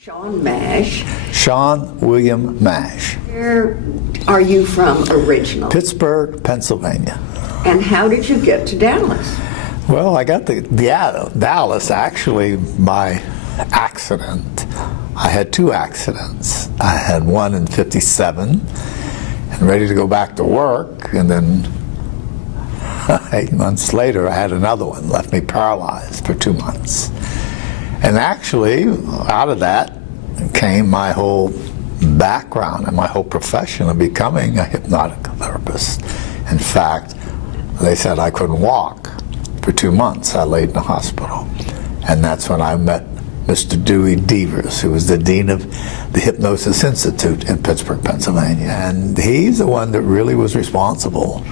Shawn Mash. Shawn William Mash. Where are you from originally? Pittsburgh, Pennsylvania. And how did you get to Dallas? Well, I got to Dallas actually by accident. I had two accidents. I had one in '57 and ready to go back to work, and then 8 months later I had another one, left me paralyzed for 2 months. And actually, out of that came my whole background and my whole profession of becoming a hypnotic therapist. In fact, they said I couldn't walk for 2 months. I laid in the hospital. And that's when I met Mr. Dewey Devers, who was the dean of the Hypnosis Institute in Pittsburgh, Pennsylvania. And he's the one that really was responsible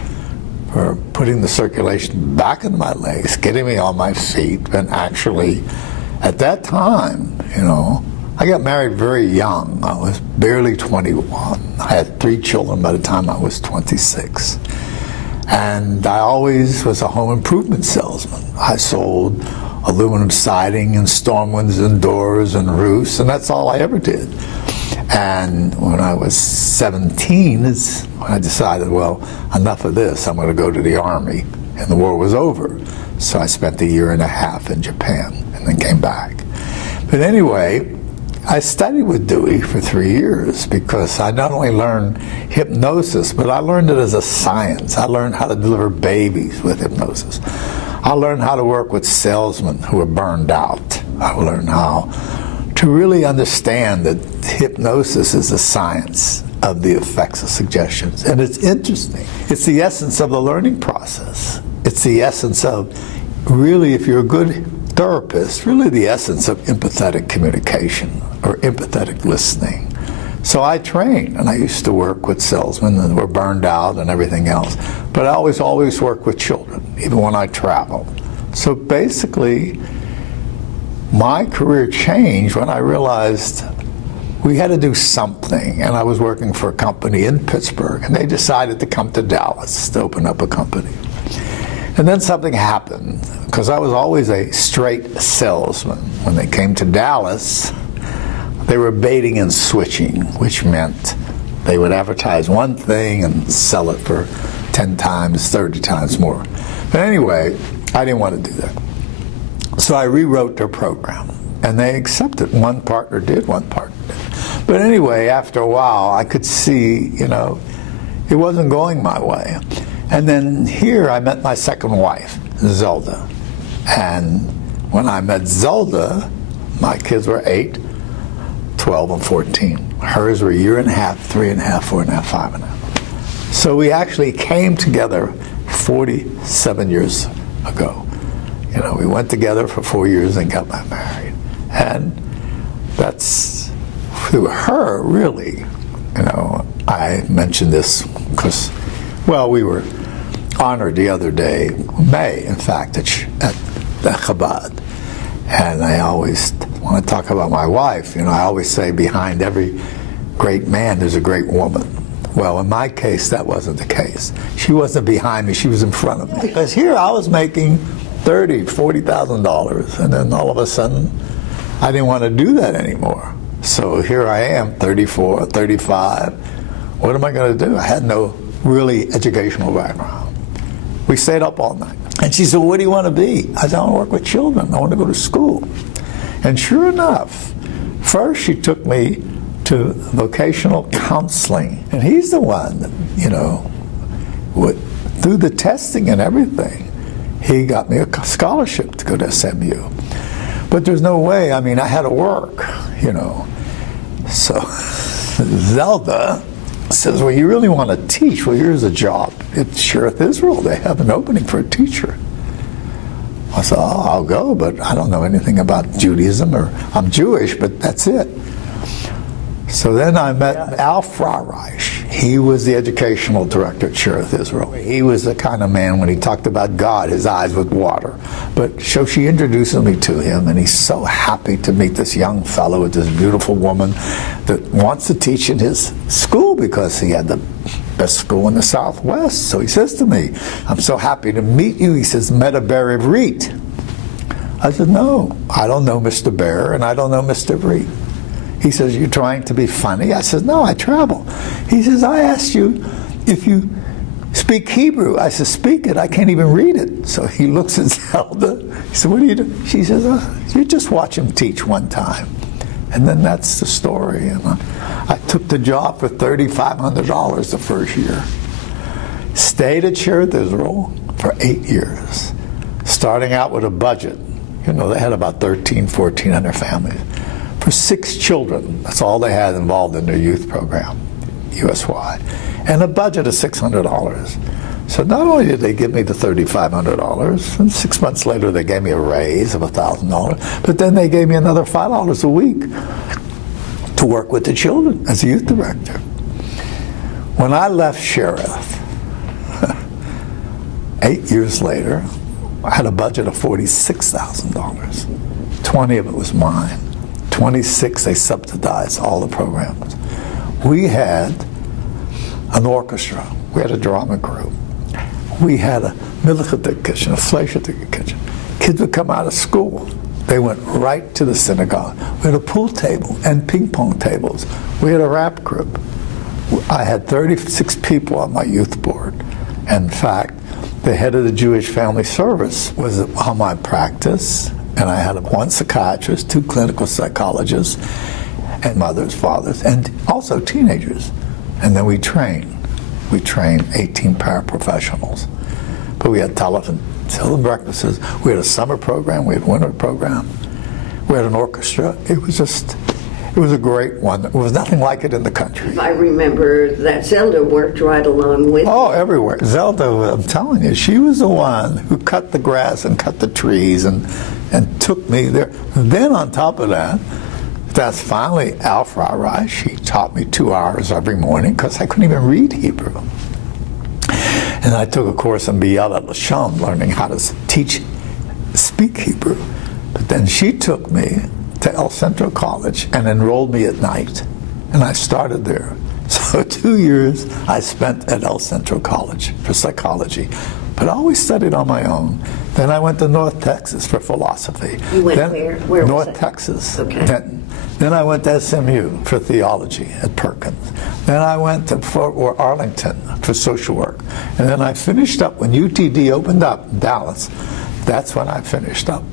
for putting the circulation back into my legs, getting me on my feet, and actually, at that time, you know, I got married very young. I was barely 21. I had 3 children by the time I was 26. And I always was a home improvement salesman. I sold aluminum siding and storm windows and doors and roofs, and that's all I ever did. And when I was 17 is when I decided, well, enough of this. I'm going to go to the Army. And the war was over. So I spent 1.5 years in Japan and then came back. But anyway, I studied with Dewey for 3 years because I not only learned hypnosis, but I learned it as a science. I learned how to deliver babies with hypnosis. I learned how to work with salesmen who were burned out. I learned how to really understand that hypnosis is the science of the effects of suggestions. And it's interesting. It's the essence of the learning process. It's the essence of, really, if you're a good therapist, really the essence of empathetic communication or empathetic listening. So I trained, and I used to work with salesmen that were burned out and everything else. But I always worked with children, even when I traveled. So basically, my career changed when I realized we had to do something. And I was working for a company in Pittsburgh, and they decided to come to Dallas to open up a company. And then something happened, because I was always a straight salesman. When they came to Dallas, they were baiting and switching, which meant they would advertise one thing and sell it for 10 times, 30 times more. But anyway, I didn't want to do that. So I rewrote their program, and they accepted. One partner did, one partner didn't. But anyway, after a while, I could see, you know, it wasn't going my way. And then here I met my second wife, Zelda. And when I met Zelda, my kids were 8, 12, and 14. Hers were 1.5 years, 3.5, 4.5, 5.5. So we actually came together 47 years ago. You know, we went together for 4 years and got married. And that's through her, really. You know, I mentioned this because, well, we were honored the other day, May, in fact, at the Chabad. And I always, when I talk about my wife, you know, I always say behind every great man there's a great woman. Well, in my case, that wasn't the case. She wasn't behind me, she was in front of me. Because here I was making $30,000, $40,000, and then all of a sudden, I didn't want to do that anymore. So here I am, 34, 35. What am I going to do? I had no really educational background. We stayed up all night. And she said, well, what do you want to be? I said, I want to work with children. I want to go to school. And sure enough, first she took me to vocational counseling. And he's the one that, you know, through the testing and everything, he got me a scholarship to go to SMU. But there's no way, I mean, I had to work, you know. So Zelda says, well, you really want to teach? Well, here's a job. It's Sheriff Israel. They have an opening for a teacher. I said, oh, I'll go, but I don't know anything about Judaism, or I'm Jewish, but that's it. So then I met Al Freireich. He was the educational director at Sheriff Israel. He was the kind of man, when he talked about God, his eyes would water. But so she introduces me to him, and he's so happy to meet this young fellow with this beautiful woman that wants to teach in his school because he had the best school in the Southwest. So he says to me, I'm so happy to meet you. He says, Medabariv Reet. I said, no, I don't know Mr. Bear, and I don't know Mr. Reet. He says, "You're trying to be funny?" I said, "No, I travel." He says, "I asked you if you speak Hebrew." I said, "Speak it, I can't even read it." So he looks at Zelda. He said, "What do you do?" She says, "You just watch him teach one time." And then that's the story. And I took the job for $3,500 the first year. Stayed at Cherith Israel for 8 years, starting out with a budget. You know, they had about 1,400 families. For 6 children, that's all they had involved in their youth program, U.S.-wide. And a budget of $600. So not only did they give me the $3,500, and 6 months later they gave me a raise of $1,000, but then they gave me another $5 a week to work with the children as a youth director. When I left Cherith, 8 years later, I had a budget of $46,000. 20 of it was mine. 26 they subsidized all the programs. We had an orchestra. We had a drama group. We had a military kitchen, a Fleischer kitchen. Kids would come out of school. They went right to the synagogue. We had a pool table and ping pong tables. We had a rap group. I had 36 people on my youth board. In fact, the head of the Jewish Family Service was on my practice, and I had 1 psychiatrist, 2 clinical psychologists, and mothers, fathers, and also teenagers. And then we trained. We trained 18 paraprofessionals. But we had telephone breakfasts. We had a summer program. We had a winter program. We had an orchestra. It was a great one. There was nothing like it in the country. I remember that Zelda worked right along with Oh, everywhere. Zelda, I'm telling you, she was the one who cut the grass and cut the trees and took me there. And then on top of that, that's finally Alfra. She taught me 2 hours every morning because I couldn't even read Hebrew. And I took a course in Biel at Lashon, learning how to speak Hebrew. But then she took me to El Centro College and enrolled me at night. And I started there. So 2 years I spent at El Centro College for psychology. But I always studied on my own. Then I went to North Texas for philosophy. You went where? Where was North it? Texas. Okay. Then I went to SMU for theology at Perkins. Then I went to Arlington for social work. And then I finished up when UTD opened up in Dallas. That's when I finished up.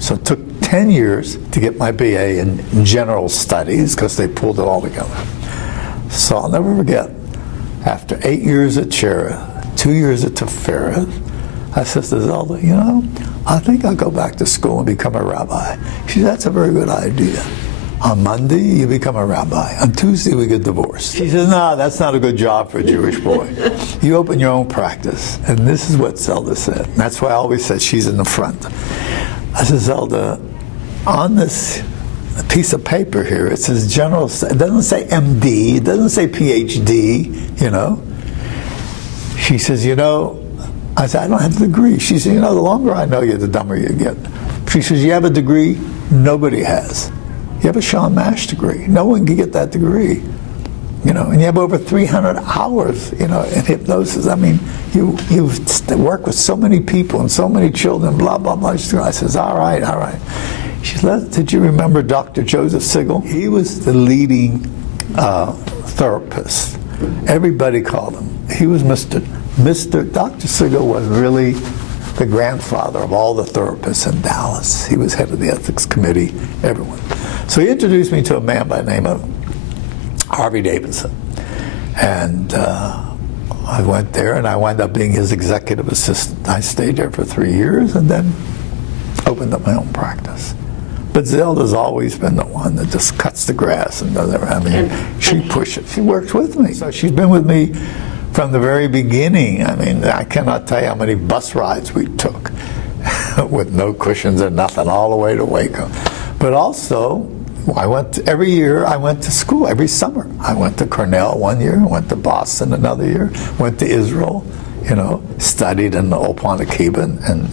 So it took 10 years to get my BA in general studies because they pulled it all together. So I'll never forget, after 8 years at Cherith, 2 years at Tifereth, I said to Zelda, you know, I think I'll go back to school and become a rabbi. She said, that's a very good idea. On Monday, you become a rabbi. On Tuesday, we get divorced. She says, no, that's not a good job for a Jewish boy. You open your own practice. And this is what Zelda said. And that's why I always said she's in the front. I said, Zelda, on this piece of paper here, it says general, it doesn't say MD, it doesn't say PhD, you know. She says, you know, I said, I don't have a degree. She said, you know, the longer I know you, the dumber you get. She says, you have a degree nobody has. You have a Shawn Mash degree. No one can get that degree. You know, and you have over 300 hours, you know, in hypnosis. I mean, you've worked with so many people and so many children, blah, blah, blah. I says, all right, all right. She said, did you remember Dr. Joseph Sigel? He was the leading therapist. Everybody called him. He was Dr. Sigel was really the grandfather of all the therapists in Dallas. He was head of the ethics committee, everyone. So he introduced me to a man by the name of Harvey Davidson. And I went there and I wound up being his executive assistant. I stayed there for 3 years and then opened up my own practice. But Zelda's always been the one that just cuts the grass and does everything. I mean, she pushes. She works with me. So she's been with me from the very beginning. I mean, I cannot tell you how many bus rides we took with no cushions or nothing all the way to Waco. But also, every year I went to school, every summer. I went to Cornell 1 year, went to Boston another year, went to Israel, you know, studied in Opon Akiba and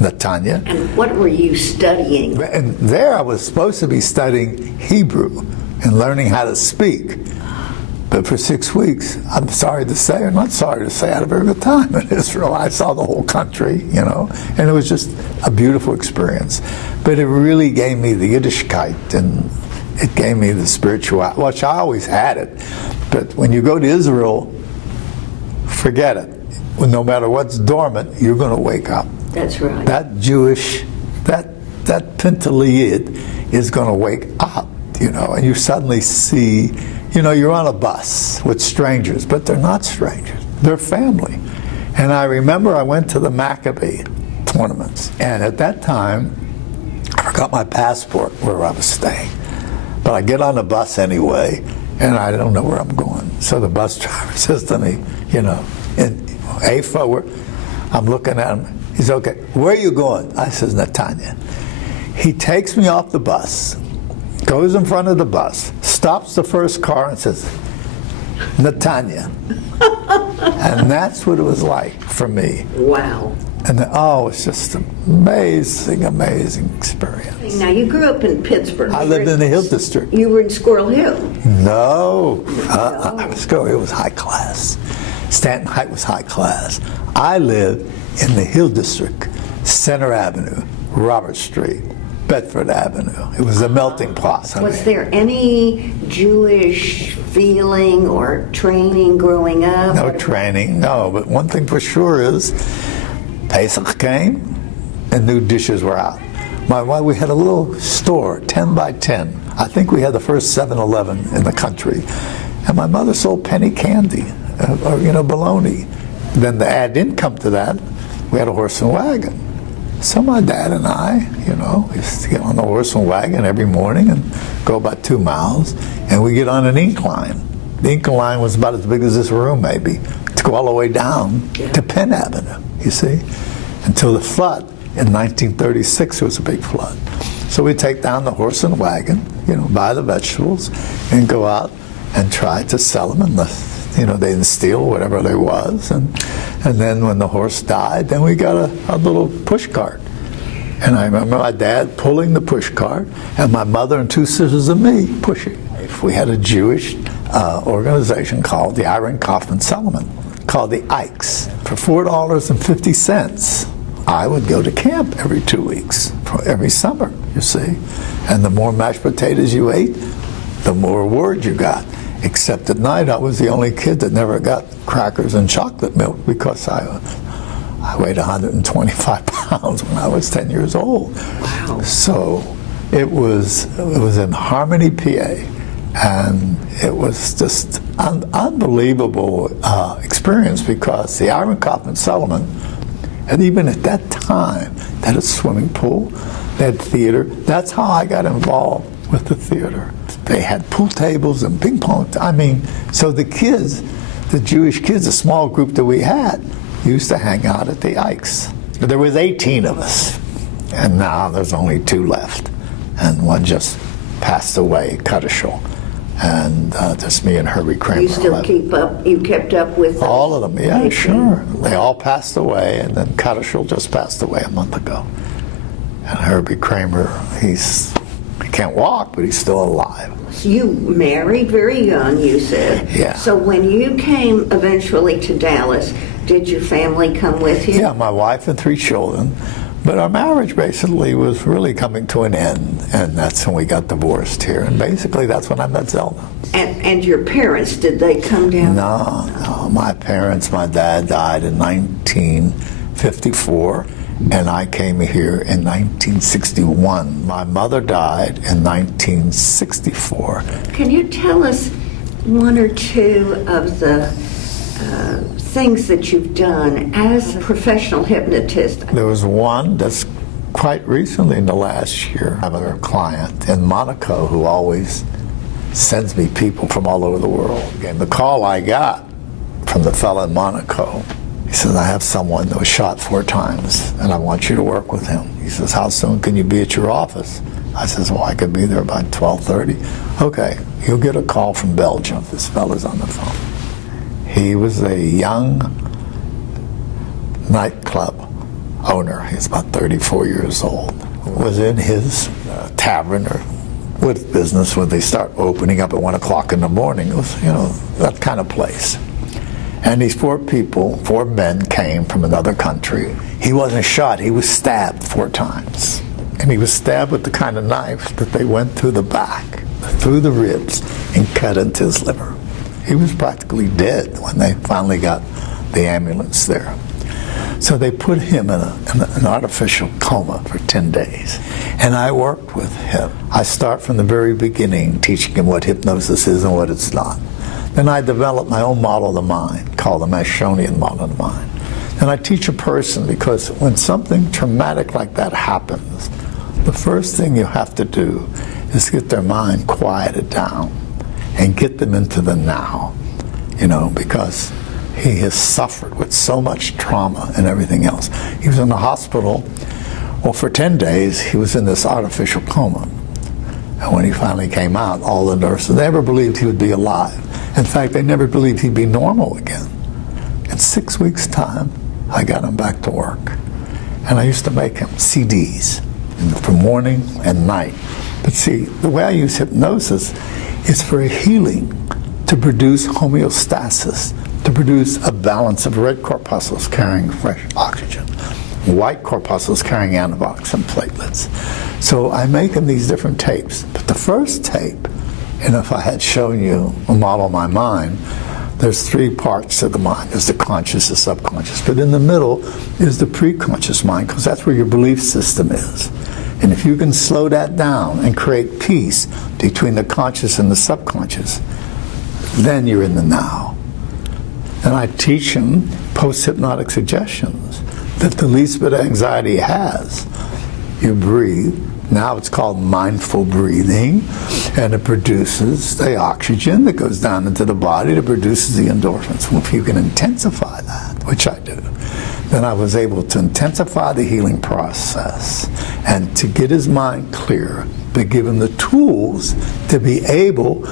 Netanya. And what were you studying? And there I was supposed to be studying Hebrew and learning how to speak. But for 6 weeks, I'm sorry to say, or not sorry to say, I had a very good time in Israel. I saw the whole country, you know, and it was just a beautiful experience. But it really gave me the Yiddishkeit and it gave me the spirituality, which I always had it. But when you go to Israel, forget it. No matter what's dormant, you're going to wake up. That's right. That Jewish, that Pintaliyid is going to wake up, you know, and you suddenly see, you know, you're on a bus with strangers, but they're not strangers. They're family. And I remember I went to the Maccabee tournaments, and at that time, I forgot my passport where I was staying. But I get on the bus anyway, and I don't know where I'm going. So the bus driver says to me, you know, A forward, I'm looking at him. He's okay. Where are you going? I says, Netanya. He takes me off the bus, goes in front of the bus, stops the first car and says, Netanya. And that's what it was like for me. Wow. And it's just an amazing, amazing experience. Now, you grew up in Pittsburgh. I lived in the Hill District. You were in Squirrel Hill. No. Squirrel Hill was high class. Stanton Heights was high class. I lived in the Hill District, Center Avenue, Robert Street, Bedford Avenue. It was a melting pot. Was there any Jewish feeling or training growing up? No training, no. But one thing for sure is Pesach came and new dishes were out. We had a little store, 10 by 10. I think we had the first 7-Eleven in the country. And my mother sold penny candy, or, you know, bologna. Then the ad didn't come to that. We had a horse and wagon. So my dad and I, you know, used to get on the horse and wagon every morning and go about 2 miles, and we get on an incline. The incline was about as big as this room, maybe, to go all the way down to Penn Avenue, you see, until the flood. In 1936, there was a big flood. So we take down the horse and wagon, you know, buy the vegetables, and go out and try to sell them, and you know, they didn't steal whatever there was, and then when the horse died, then we got a little push cart. And I remember my dad pulling the push cart, and my mother and 2 sisters and me pushing. We had a Jewish organization called the Iron Kaufman Solomon, called the Ikes. For $4.50, I would go to camp every 2 weeks, every summer, you see. And the more mashed potatoes you ate, the more reward you got. Except at night, I was the only kid that never got crackers and chocolate milk because I weighed 125 pounds when I was 10 years old. Wow. So it was in Harmony, PA, and it was just an unbelievable experience because the Iron Kaufman Solomon, and even at that time, they had a swimming pool, they had theater. That's how I got involved with the theater. They had pool tables and ping pong. I mean, so the kids, the Jewish kids, the small group that we had, used to hang out at the Ikes. There was 18 of us, and now there's only 2 left. And one just passed away, Cuttishall. And just me and Herbie Kramer. You still you kept up with them? All of them, yeah, sure. They all passed away, and then Cuttishall just passed away a month ago. And Herbie Kramer, he can't walk, but he's still alive. You married very young, you said. Yeah. So when you came eventually to Dallas, did your family come with you? Yeah, my wife and 3 children. But our marriage basically was really coming to an end, and that's when we got divorced here. And basically that's when I met Zelda. And your parents, did they come down? No. My parents, my dad died in 1954. And I came here in 1961. My mother died in 1964. Can you tell us 1 or 2 of the things that you've done as a professional hypnotist? There was one that's quite recently in the last year. I have a client in Monaco who always sends me people from all over the world. And the call I got from the fellow in Monaco, he says, I have someone that was shot 4 times, and I want you to work with him. He says, how soon can you be at your office? I says, well, I could be there about 12:30. Okay, you'll get a call from Belgium. This fellow's on the phone. He was a young nightclub owner. He's about 34 years old. Was in his tavern or with business when they start opening up at 1 o'clock in the morning. It was, you know, that kind of place. And these 4 men came from another country. He wasn't shot, he was stabbed 4 times. And he was stabbed with the kind of knife that they went through the back. through the ribs and cut into his liver. He was practically dead when they finally got the ambulance there. So they put him in an artificial coma for 10 days. And I worked with him. I start from the very beginning, teaching him what hypnosis is and what it's not. Then I develop my own model of the mind, called the Mashonian model of the mind. And I teach a person, because when something traumatic like that happens, the first thing you have to do is get their mind quieted down and get them into the now, because he has suffered with so much trauma and everything else. He was in the hospital. Well, for 10 days, he was in this artificial coma. And when he finally came out, all the nurses, they never believed he would be alive. In fact, they never believed he'd be normal again. In 6 weeks' time, I got him back to work. And I used to make him CDs for morning and night. But see, the way I use hypnosis is for a healing, to produce homeostasis, to produce a balance of red corpuscles carrying fresh oxygen, white corpuscles carrying antibodies and platelets. So I make them these different tapes. But the first tape, and if I had shown you a model of my mind, there's 3 parts to the mind. There's the conscious, the subconscious. But in the middle is the preconscious mind, because that's where your belief system is. And if you can slow that down and create peace between the conscious and the subconscious, then you're in the now. And I teach him post-hypnotic suggestions that the least bit of anxiety he has, you breathe. Now it's called mindful breathing, and it produces the oxygen that goes down into the body, that produces the endorphins. Well, if you can intensify that, which I do, then I was able to intensify the healing process and to get his mind clear, to give him the tools to be able,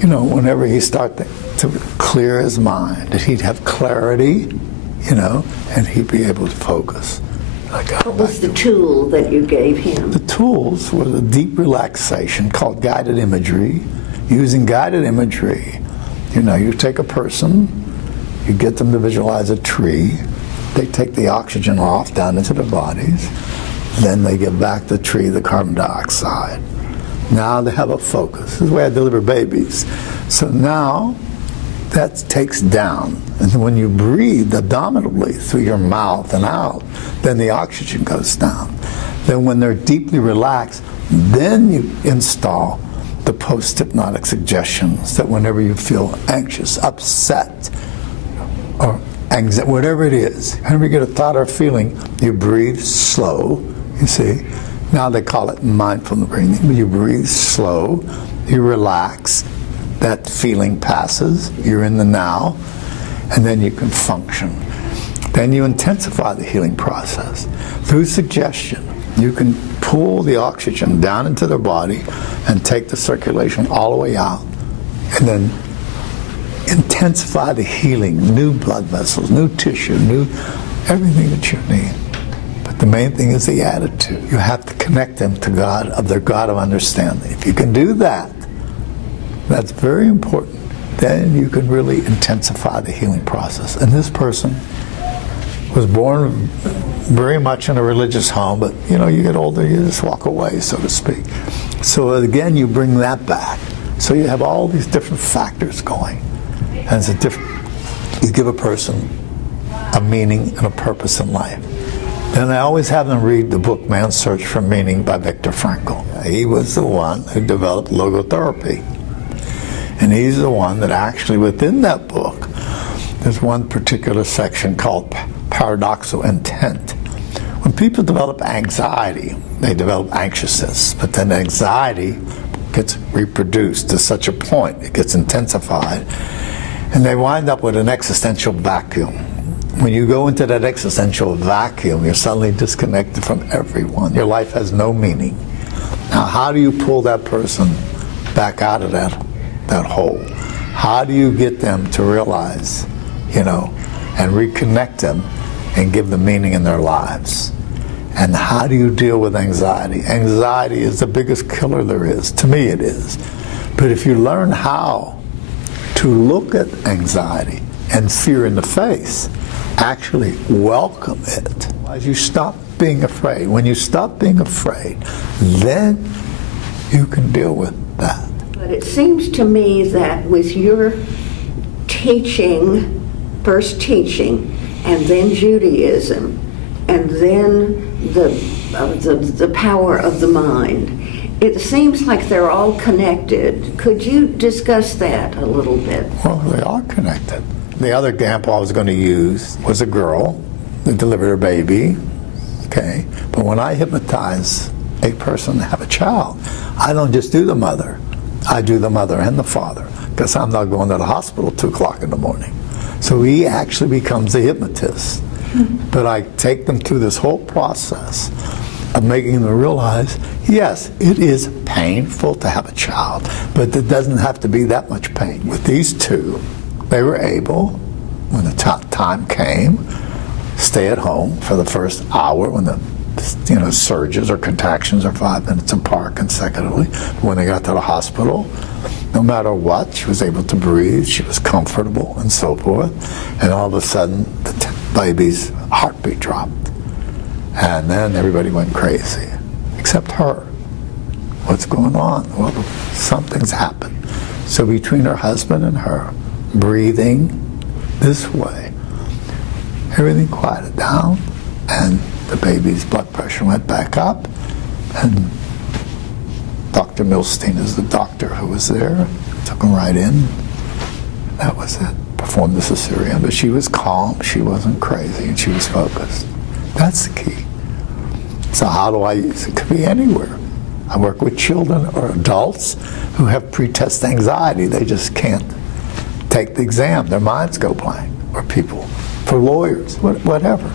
whenever he started to clear his mind, that he'd have clarity, and he'd be able to focus. What was the tool that you gave him? The tools were the deep relaxation called guided imagery. Using guided imagery, you take a person, you get them to visualize a tree, they take the oxygen off down into their bodies, then they give back the tree the carbon dioxide. Now they have a focus. This is the way I deliver babies. So now that takes down. And when you breathe abdominally through your mouth and out, then the oxygen goes down. Then when they're deeply relaxed, then you install the post-hypnotic suggestions that whenever you feel anxious, upset, or whatever it is, whenever you get a thought or feeling, you breathe slow, you see. Now they call it mindful breathing. You breathe slow, you relax, that feeling passes, you're in the now, and then you can function. Then you intensify the healing process. Through suggestion, you can pull the oxygen down into their body and take the circulation all the way out, and then intensify the healing, new blood vessels, new tissue, new everything that you need. But the main thing is the attitude. You have to connect them to God, of their God of understanding. If you can do that, that's very important. Then you can really intensify the healing process. And this person was born very much in a religious home, but you get older, you just walk away, so to speak. So again, you bring that back. So you have all these different factors going. And you give a person a meaning and a purpose in life. And I always have them read the book Man's Search for Meaning by Viktor Frankl. He was the one who developed logotherapy. And he's the one that actually, within that book, there's one particular section called paradoxical intent. When people develop anxiety, they develop anxiousness, but then anxiety gets reproduced to such a point, it gets intensified, and they wind up with an existential vacuum. When you go into that existential vacuum, you're suddenly disconnected from everyone. Your life has no meaning. Now, how do you pull that person back out of that hole? How do you get them to realize, and reconnect them and give them meaning in their lives? And how do you deal with anxiety? Anxiety is the biggest killer there is. To me, it is. But if you learn how to look at anxiety and fear in the face, actually welcome it, as you stop being afraid. When you stop being afraid, then you can deal with that. But it seems to me that with your teaching, first teaching, and then Judaism, and then the power of the mind, it seems like they're all connected. Could you discuss that a little bit? Well, they are connected. The other example I was going to use was a girl that delivered her baby, okay? But when I hypnotize a person to have a child, I don't just do the mother. I do the mother and the father, because I'm not going to the hospital at 2 o'clock in the morning. So he actually becomes a hypnotist. But I take them through this whole process of making them realize, yes, it is painful to have a child, but it doesn't have to be that much pain. With these two, they were able, when the time came, stay at home for the first hour when the surges or contractions are 5 minutes apart consecutively. When they got to the hospital, no matter what, she was able to breathe, she was comfortable, and so forth. And all of a sudden, the baby's heartbeat dropped. And then everybody went crazy, except her. What's going on? Well, something's happened. So between her husband and her, breathing this way, everything quieted down, and the baby's blood pressure went back up, and Dr. Milstein is the doctor who was there, took him right in. That was it. Performed the cesarean, but she was calm, she wasn't crazy, and she was focused. That's the key. So how do I use it? It could be anywhere. I work with children or adults who have pre-test anxiety. They just can't take the exam. Their minds go blank. Or people, for lawyers, whatever.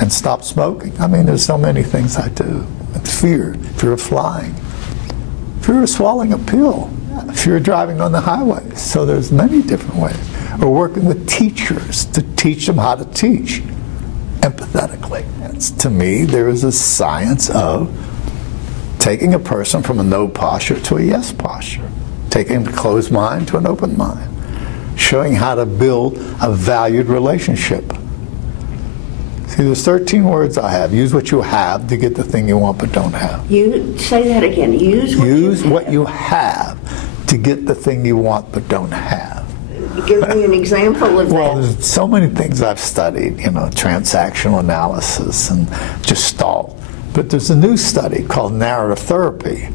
And stop smoking. I mean, there's so many things I do. Fear of flying. Fear of swallowing a pill. Fear of driving on the highway. So there's many different ways. Or working with teachers to teach them how to teach empathetically. And to me, there is a science of taking a person from a no posture to a yes posture, taking a closed mind to an open mind, showing how to build a valued relationship. See, there's 13 words I have. Use what you have to get the thing you want but don't have. You say that again. Use what you have to get the thing you want but don't have. Give me an example of that. Well, there's so many things I've studied, transactional analysis and Gestalt. But there's a new study called narrative therapy.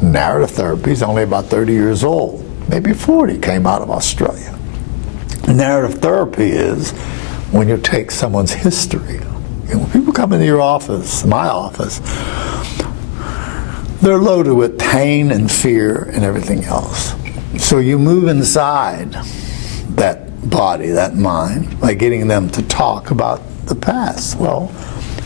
Narrative therapy is only about 30 years old, maybe 40, came out of Australia. Narrative therapy is when you take someone's history. When people come into your office, my office, they're loaded with pain and fear and everything else. So you move inside that body, that mind, by getting them to talk about the past. Well,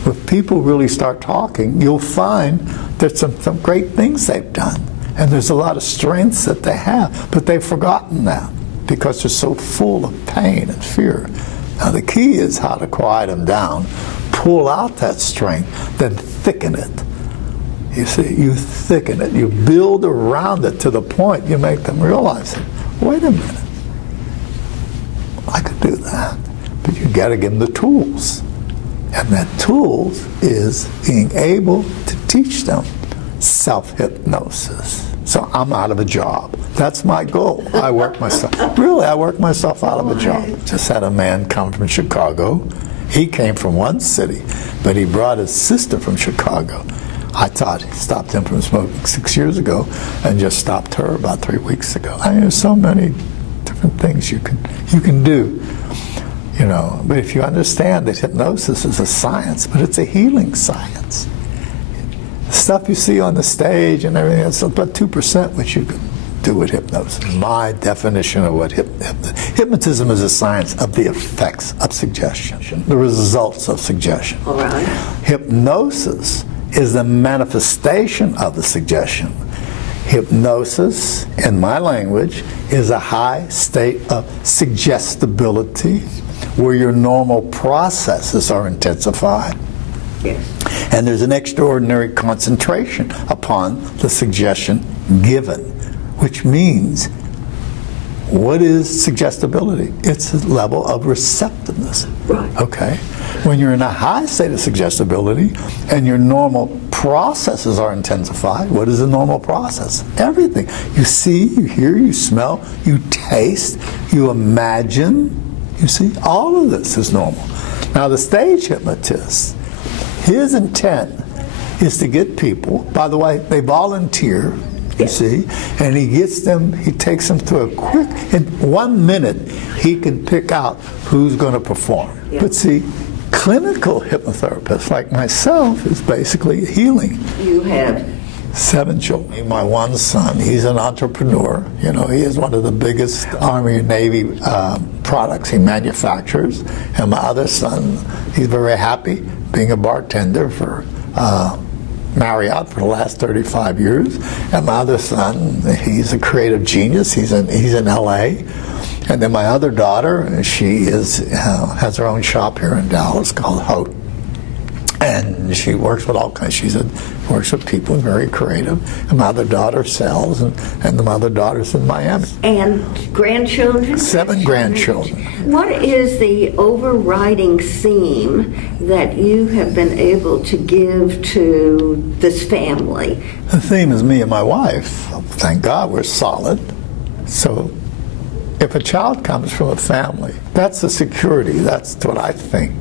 if people really start talking, you'll find there's some great things they've done. And there's a lot of strengths that they have, but they've forgotten that because they're so full of pain and fear. Now the key is how to quiet them down, pull out that strength, then thicken it. You see, you thicken it, you build around it to the point you make them realize it. Wait a minute, I could do that, but you got to give them the tools. And that tools is being able to teach them self-hypnosis. So I'm out of a job. That's my goal. I work myself out of a job. Just had a man come from Chicago. He came from one city, but he brought his sister from Chicago. I thought he stopped him from smoking 6 years ago and just stopped her about 3 weeks ago. I mean, there's so many different things you can do. But if you understand that hypnosis is a science, but it's a healing science. The stuff you see on the stage and everything, it's about 2% what you can do with hypnosis. My definition of what hypnotism is a science of the effects of suggestion, the results of suggestion. All right. Hypnosis is the manifestation of the suggestion. Hypnosis, in my language, is a high state of suggestibility where your normal processes are intensified. Yes. And there's an extraordinary concentration upon the suggestion given, which means, what is suggestibility? It's a level of receptiveness. Right. Okay? When you're in a high state of suggestibility and your normal processes are intensified, what is a normal process? Everything. You see, you hear, you smell, you taste, you imagine, you see, all of this is normal. Now the stage hypnotist, his intent is to get people, by the way, they volunteer, you see, and he gets them, he takes them through a quick, in 1 minute, he can pick out who's going to perform. Yeah. But see, clinical hypnotherapists like myself is basically healing. You have 7 children. My one son, he's an entrepreneur. You know, he is one of the biggest Army and Navy products he manufactures. And my other son, he's very happy being a bartender for Marriott for the last 35 years. And my other son, he's a creative genius. He's in LA. And then my other daughter, she has her own shop here in Dallas called Hope. And she works with all kinds. Works with people, very creative. And my other daughter sells, and the other daughter's in Miami. And grandchildren? 7 grandchildren. What is the overriding theme that you have been able to give to this family? The theme is me and my wife. Thank God we're solid. So if a child comes from a family, that's the security. That's what I think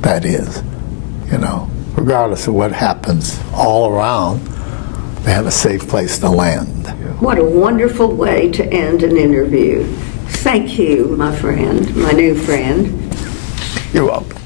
that is. You know, regardless of what happens all around, they have a safe place to land. What a wonderful way to end an interview. Thank you, my friend, my new friend. You're welcome.